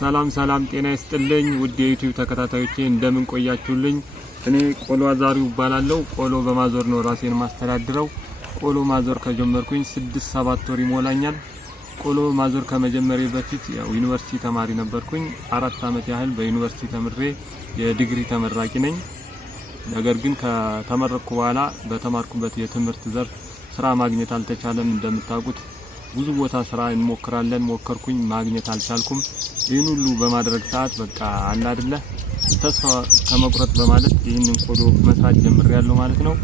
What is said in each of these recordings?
ሰላም ጤና ይስጥልኝ ውድ የዩቲዩብ ተከታታዮቼ እንደምን ቆያችሁልኝ? እኔ ቆሎ አዛሪው እባላለሁ። ቆሎ በማዞር ነው ራሴን ማስተዳድረው። ቆሎ ማዞር ከጀመርኩኝ 6-7 ወር ይሞላኛል። ቆሎ ማዞር ከመጀመሪያ በፊት ዩኒቨርሲቲ ተማሪ ነበርኩኝ። 4 አመት ያህል በዩኒቨርሲቲ ተምሬ የዲግሪ ተመራቂ ነኝ። ነገር ግን ከተመረቅኩ በኋላ በተማርኩበት የትምህርት ዘርፍ ስራ ማግኘት አልተቻለም። እንደምታውቁት ብዙ ቦታ ስራ እንሞክራለን፣ ሞከርኩኝ፣ ማግኘት አልቻልኩም። ይህን ሁሉ በማድረግ ሰዓት በቃ አለ አይደለ ተስፋ ከመቁረጥ በማለት ይህንን ቆሎ መስራት ጀምሬያለሁ ማለት ነው።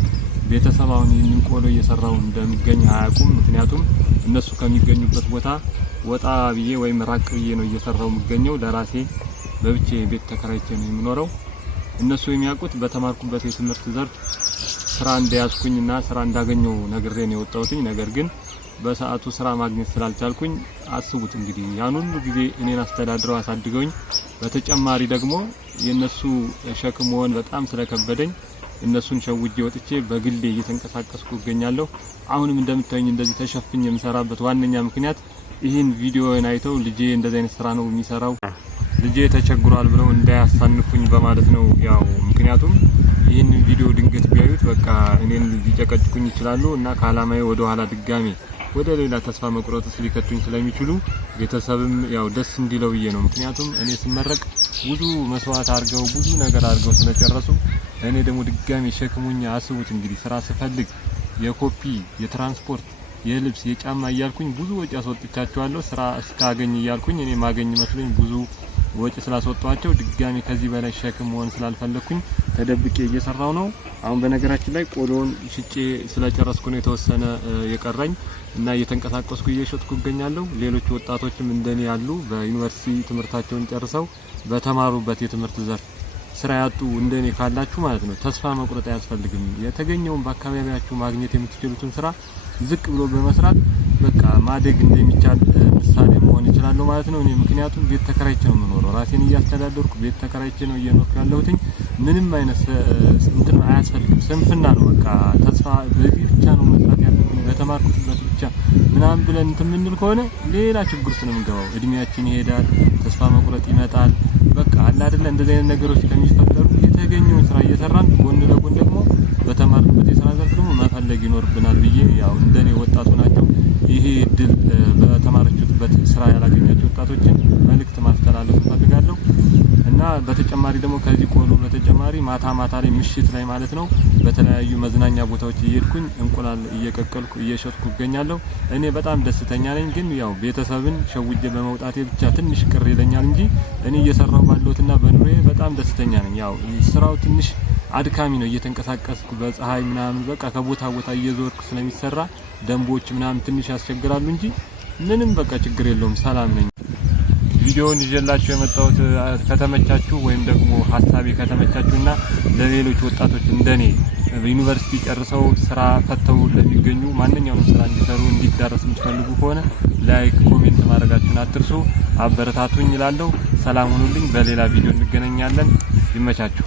ቤተሰብ አሁን ይህንን ቆሎ እየሰራው እንደሚገኝ አያውቁም። ምክንያቱም እነሱ ከሚገኙበት ቦታ ወጣ ብዬ ወይም ራቅ ብዬ ነው እየሰራው የምገኘው። ለራሴ በብቻ ቤት ተከራይቼ ነው የምኖረው። እነሱ የሚያውቁት በተማርኩበት የትምህርት ዘርፍ ስራ እንደያዝኩኝና ስራ እንዳገኘው ነግሬ ነው የወጣሁትኝ። ነገር ግን በሰዓቱ ስራ ማግኘት ስላልቻልኩኝ አስቡት እንግዲህ ያን ሁሉ ጊዜ እኔን አስተዳድረው አሳድገውኝ በተጨማሪ ደግሞ የነሱ ሸክም ሆን በጣም ስለከበደኝ እነሱን ሸውጄ ወጥቼ በግሌ እየተንቀሳቀስኩ እገኛለሁ። አሁንም እንደምታዩኝ እንደዚህ ተሸፍኜ የምሰራበት ዋነኛ ምክንያት ይህን ቪዲዮን አይተው ልጄ እንደዚህ አይነት ስራ ነው የሚሰራው፣ ልጄ ተቸግሯል ብለው እንዳያሳንፉኝ በማለት ነው። ያው ምክንያቱም ይህን ቪዲዮ ድንገት ቢያዩት በቃ እኔን ሊጨቀጭቁኝ ይችላሉ እና ከአላማዬ ወደ ኋላ ድጋሜ ወደ ሌላ ተስፋ መቁረጥ ሊከቱኝ ስለሚችሉ ቤተሰብም ያው ደስ እንዲለው ብዬ ነው። ምክንያቱም እኔ ስመረቅ ብዙ መስዋዕት አድርገው ብዙ ነገር አድርገው ስለጨረሱ እኔ ደግሞ ድጋሜ ሸክሙኛ አስቡት እንግዲህ ስራ ስፈልግ የኮፒ፣ የትራንስፖርት፣ የልብስ፣ የጫማ እያልኩኝ ብዙ ወጪ አስወጥቻቸዋለሁ። ስራ እስካገኝ እያልኩኝ እኔ ማገኝ መስሎኝ ብዙ ወጪ ስላስወጣቸው ድጋሜ ከዚህ በላይ ሸክም መሆን ስላልፈለኩኝ ተደብቄ እየሰራው ነው። አሁን በነገራችን ላይ ቆሎን ሽጬ ስለጨረስኩ ነው የተወሰነ የቀረኝ እና እየተንቀሳቀስኩ እየሸጥኩ እገኛለሁ። ሌሎች ወጣቶችም እንደኔ ያሉ በዩኒቨርሲቲ ትምህርታቸውን ጨርሰው በተማሩበት የትምህርት ዘርፍ ስራ ያጡ እንደኔ ካላችሁ ማለት ነው ተስፋ መቁረጥ አያስፈልግም። የተገኘውን በአካባቢያችሁ ማግኘት የምትችሉትን ስራ ዝቅ ብሎ በመስራት በቃ ማደግ እንደሚቻል ምሳሌ መሆን ይችላል ማለት ነው። እኔ ምክንያቱም ቤት ተከራይቼ ነው የምኖረው። ራሴን እያስተዳደርኩ ቤት ተከራይቼ ነው እየኖርኩ ያለሁት። ምንም አይነት እንትን አያስፈልግም። ስንፍና ነው በቃ ተስፋ በዚህ ብቻ ነው መስራት ያለብኝ በተማርኩበት ብቻ ምናምን ብለን እንትን የምንል ከሆነ ሌላ ችግር ውስጥ ነው የምንገባው። እድሜያችን ይሄዳል፣ ተስፋ መቁረጥ ይመጣል። በቃ አለ አይደለ እንደዚህ አይነት ነገሮች ከሚፈጠሩ የተገኘውን ስራ እየሰራን ጎን ለጎን ደግሞ በተማርኩበት የስራ ዘርፍ ደግሞ መፈለግ ይኖርብናል ብዬ ያው እንደኔ ወጣቱ ናቸው ይሄ እድል በተማራችሁበት ስራ ያላገኛችሁ ወጣቶችን መልእክት ማስተላለፍ ፈልጋለሁ። እና በተጨማሪ ደግሞ ከዚህ ቆሎ በተጨማሪ ማታ ላይ ምሽት ላይ ማለት ነው በተለያዩ መዝናኛ ቦታዎች እየሄድኩኝ እንቁላል እየቀቀልኩ እየሸጥኩ እገኛለሁ። እኔ በጣም ደስተኛ ነኝ። ግን ያው ቤተሰብን ሸውጄ በመውጣቴ ብቻ ትንሽ ቅር ይለኛል እንጂ እኔ እየሰራው ባለሁትና በኑሮዬ በጣም ደስተኛ ነኝ። ያው ስራው ትንሽ አድካሚ ነው። እየተንቀሳቀስኩ በፀሐይ ምናምን በቃ ከቦታ ቦታ እየዞርኩ ስለሚሰራ ደንቦች ምናምን ትንሽ ያስቸግራሉ እንጂ ምንም በቃ ችግር የለውም። ሰላም ነኝ። ቪዲዮውን ይዤላችሁ የመጣሁት ከተመቻችሁ ወይም ደግሞ ሐሳቤ ከተመቻችሁና ለሌሎች ወጣቶች እንደኔ ዩኒቨርሲቲ ጨርሰው ስራ ፈተው ለሚገኙ ማንኛውንም ስራ እንዲሰሩ እንዲዳረስ የምትፈልጉ ከሆነ ላይክ፣ ኮሜንት ማድረጋችሁን አትርሱ። አበረታቱኝ እላለሁ። ሰላም ሁኑልኝ። በሌላ ቪዲዮ እንገናኛለን። ይመቻችሁ።